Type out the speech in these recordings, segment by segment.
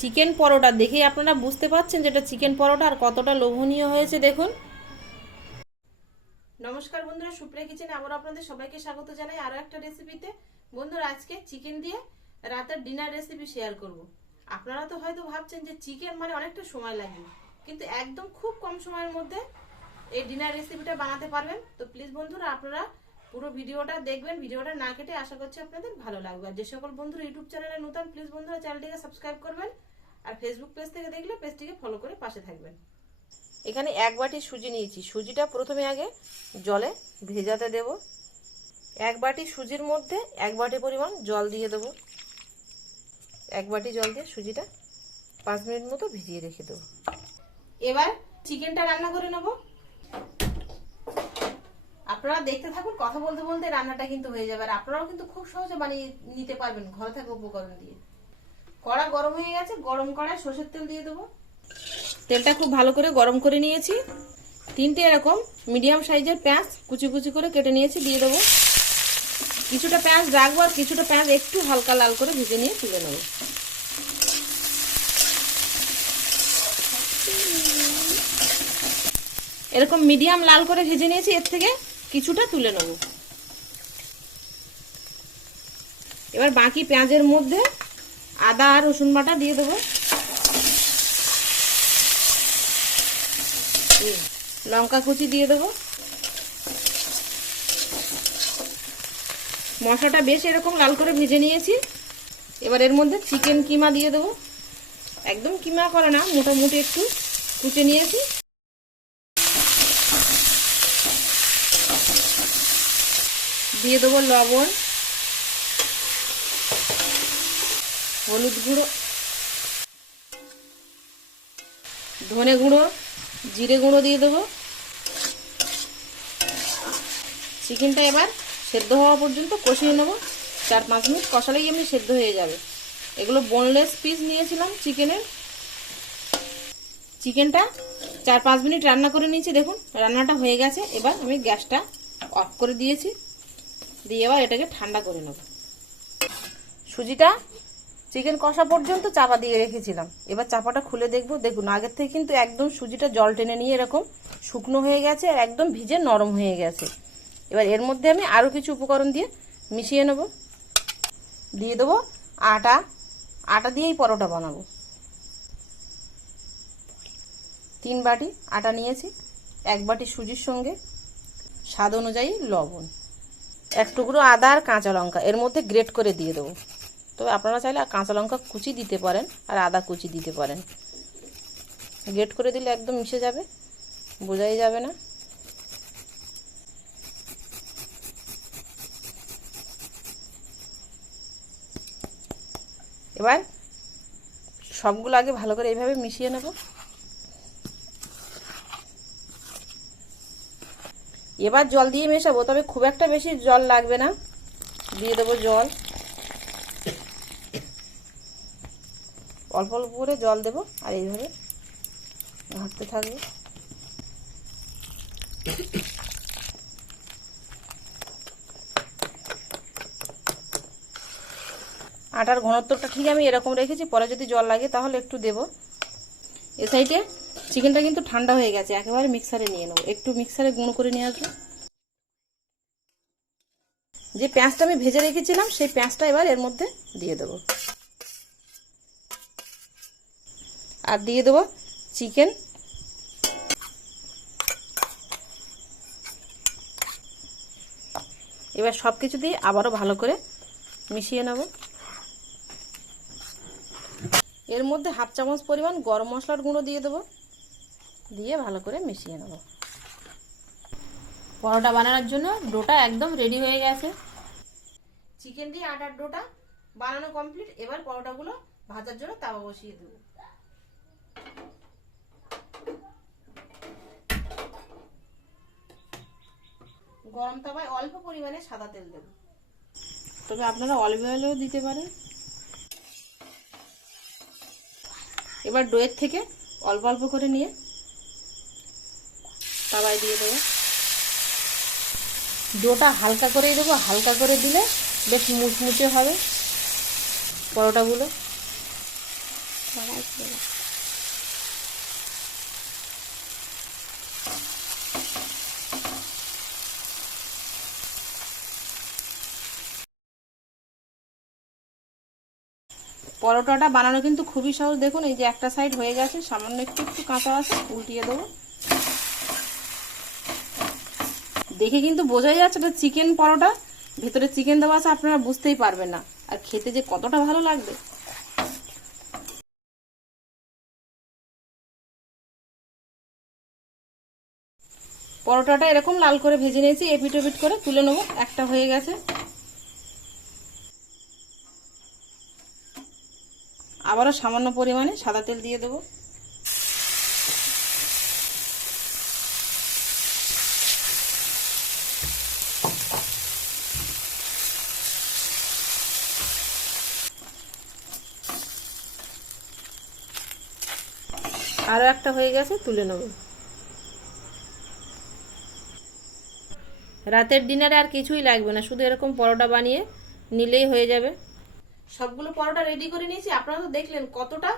Chicken পরোটা দেখেই আপনারা বুঝতে পারছেন যেটা চিকেন পরোটা আর কতটা লোভনীয় হয়েছে দেখুন। নমস্কার বন্ধুরা, সুপ্রিয়া কিচেনে আবার আপনাদের সবাইকে স্বাগত জানাই আরো একটা রেসিপিতে। বন্ধুরা, আজকে চিকেন দিয়ে রাতের ডিনার রেসিপি শেয়ার করব। আপনারা তো হয়তো ভাবছেন যে চিকেন মানে অনেকটা সময় লাগবে, কিন্তু একদম খুব কম সময়ের মধ্যে এই ডিনার রেসিপিটা বানাতে পারবেন। তো প্লিজ বন্ধুরা, আপনারা পুরো ভিডিওটা দেখবেন, ভিডিওটা না কেটে। আশা করছি আপনাদের ভালো লাগবে। আর যে সকল বন্ধুরা ইউটিউব চ্যানেলে নতুন, প্লিজ বন্ধুরা চ্যানেলটিকে সাবস্ক্রাইব করবেন, আর ফেসবুক পেজ থেকে দেখলে পেজটিকে ফলো করে পাশে থাকবেন। এখানে 1 বাটি সুজি নিয়েছি। সুজিটা প্রথমে আগে জলে ভেজাতে দেব। 1 বাটি সুজির মধ্যে 1 বাটি পরিমাণ জল দিয়ে দেব। 1 বাটি জল দিয়ে সুজিটা 5 মিনিট মতো ভিজিয়ে রেখে দেব। এবার চিকেনটা রান্না করে নেব। আপনারা দেখতে থাকুন, কথা বলতে বলতে রান্নাটা কিন্তু হয়ে যাবে। আর আপনারাও কিন্তু খুব সহজে বানিয়ে নিতে পারবেন ঘরে থাকা উপকরণ দিয়ে। কড়া গরম হয়ে গেছে, গরম কড়ায় সরষের তেল দিয়ে দেবো। তেলটা খুব ভালো করে গরম করে নিয়েছি। 3টে এরকম মিডিয়াম সাইজের পেঁয়াজ কুচি কুচি করে কেটে নিয়েছি, দিয়ে দেবো। কিছুটা পেঁয়াজ রাখবো আর কিছুটা পেঁয়াজ একটু হালকা লাল করে ভেজে নিয়ে তুলে নেব। এরকম মিডিয়াম লাল করে ভেজে নিয়েছি, এর থেকে কিছুটা তুলে নেব। এবার বাকি পেঁয়াজের মধ্যে আদা আর রসুন বাটা দিয়ে দেবো, লঙ্কা কুচি দিয়ে দেবো। মশলাটা বেশ এরকম লাল করে ভেজে নিয়েছি। এবার এর মধ্যে চিকেন কিমা দিয়ে দেবো। একদম কিমা করে না, মোটামুটি একটু কুচে নিয়েছি। দিয়ে দেবো লবণ, হলুদ গুঁড়ো, ধনে গুঁড়ো, জিরে গুঁড়ো দিয়ে দেবো। চিকেনটা এবার সেদ্ধ হওয়া পর্যন্ত কষিয়ে নেব। 4-5 মিনিট কষালেই এমনি সেদ্ধ হয়ে যাবে। এগুলো বোনলেস পিস নিয়েছিলাম চিকেনের। চিকেনটা 4-5 মিনিট রান্না করে নিয়েছি। দেখুন রান্নাটা হয়ে গেছে। এবার আমি গ্যাসটা অফ করে দিয়েছি, দিয়ে এবার এটাকে ঠান্ডা করে নেব। সুজিটা চিকেন কষা পর্যন্ত চাপা দিয়ে রেখেছিলাম। এবার চাপাটা খুলে দেখবো। দেখুন আগের থেকে কিন্তু একদম সুজিটা জল টেনে নিয়ে এরকম শুকনো হয়ে গেছে আর একদম ভিজে নরম হয়ে গেছে। এবার এর মধ্যে আমি আরও কিছু উপকরণ দিয়ে মিশিয়ে নেব। দিয়ে দেবো আটা। আটা দিয়েই পরোটা বানাবো। 3 বাটি আটা নিয়েছি। 1 বাটি সুজির সঙ্গে স্বাদ অনুযায়ী লবণ, 1 টুকরো আদা আর কাঁচা লঙ্কা এর মধ্যে গ্রেট করে দিয়ে দেবো। তবে আপনারা চাইলে কাঁচা লঙ্কা কুচি দিতে পারেন আর আদা কুচি দিতে পারেন। গ্রেট করে দিলে একদম মিশে যাবে, বোঝাই যাবে না। এবার সবগুলো আগে ভালো করে এইভাবে মিশিয়ে নেব। এবার জল দিয়ে মেশাবো, তবে খুব একটা বেশি জল লাগবে না। দিয়ে দেবো জল, অল্প অল্প করে জল দেবো আর এইভাবে ঘাঁটতে থাকবে। আটার ঘনত্বটা ঠিক আমি এরকম রেখেছি, পরে যদি জল লাগে তাহলে একটু দেব। এ সাইডে চিকেনটা কিন্তু ঠান্ডা হয়ে গেছে, একেবারে মিক্সারে নিয়ে নেবো। একটু মিক্সারে গুঁড়ো করে নিয়ে আসবো। যে পেঁয়াজটা আমি ভেজে রেখেছিলাম সেই পেঁয়াজটা এবার এর মধ্যে দিয়ে দেবো। আর দিয়ে দেবো চিকেন। এবার সব কিছু দিয়ে আবারও ভালো করে মিশিয়ে নেব। এর মধ্যে 1/2 চামচ পরিমাণ গরম মশলার গুঁড়ো দিয়ে দেবো, দিয়ে ভালো করে মিশিয়ে নেব। পরোটা বানানোর জন্য ডোটা একদম রেডি হয়ে গেছে। চিকেন দিয়ে আটার ডোটা বানানো কমপ্লিট। এবার পরোটাগুলো ভাজার জন্য তাওয়া বসিয়ে দেবো। গরম তাওয়ায় অল্প পরিমাণে সাদা তেল দেব, তবে আপনারা অলিভ অয়েলও দিতে পারেন। এবার ডোয়ের থেকে অল্প অল্প করে নিয়ে তাওয়ায় দিয়ে দেবো। ডোটা হালকা করেই দেবো, হালকা করে দিলে বেশ মুচমুচে হবে পরোটাগুলো। কড়াই দিয়ে দাও। পরোটাটা বানানো কিন্তু খুবই সহজ। দেখুন এই যে একটা সাইড হয়ে গেছে, সামান্য একটু একটু কাঁচা আছে, উল্টিয়ে দেবো। দেখে কিন্তু বোঝাই যাচ্ছে এটা চিকেন পরোটা, ভেতরে চিকেন দেওয়া আছে, আপনারা বুঝতেই পারবেন না। আর খেতে যে কতটা ভালো লাগবে। পরোটাটা এরকম লাল করে ভেজে নিয়েছি, এপিট ওপিট করে তুলে নেবো। একটা হয়ে গেছে। আবারও সামান্য পরিমাণে সাদা তেল দিয়ে দেবো। আরও একটা হয়ে গেছে, তুলে নেব। রাতের ডিনারে আর কিছুই লাগবে না, শুধু এরকম পরোটা বানিয়ে নিলেই হয়ে যাবে। সবগুলো পরোটা রেডি করে নিয়েছি। আপনারা তো দেখলেন কতটা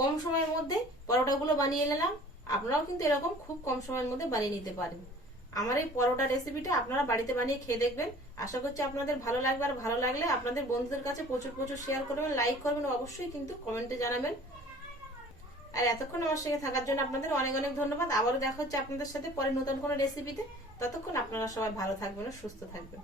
কম সময়ের মধ্যে পরোটাগুলো বানিয়ে নিলাম। আপনারাও কিন্তু এরকম খুব কম সময়ের মধ্যে বানিয়ে নিতে পারেন। আমার এই পরোটা রেসিপিটা আপনারা বাড়িতে বানিয়ে খেয়ে দেখবেন। আশা করছি আপনাদের ভালো লাগবে। আর ভালো লাগলে আপনাদের বন্ধুদের কাছে প্রচুর প্রচুর শেয়ার করবেন, লাইক করবেন, অবশ্যই কিন্তু কমেন্টে জানাবেন। আর এতক্ষণ আমার সঙ্গে থাকার জন্য আপনাদের অনেক অনেক ধন্যবাদ। আবারও দেখা হচ্ছে আপনাদের সাথে পরে নতুন কোনো রেসিপিতে। ততক্ষণ আপনারা সবাই ভালো থাকবেন ও সুস্থ থাকবেন।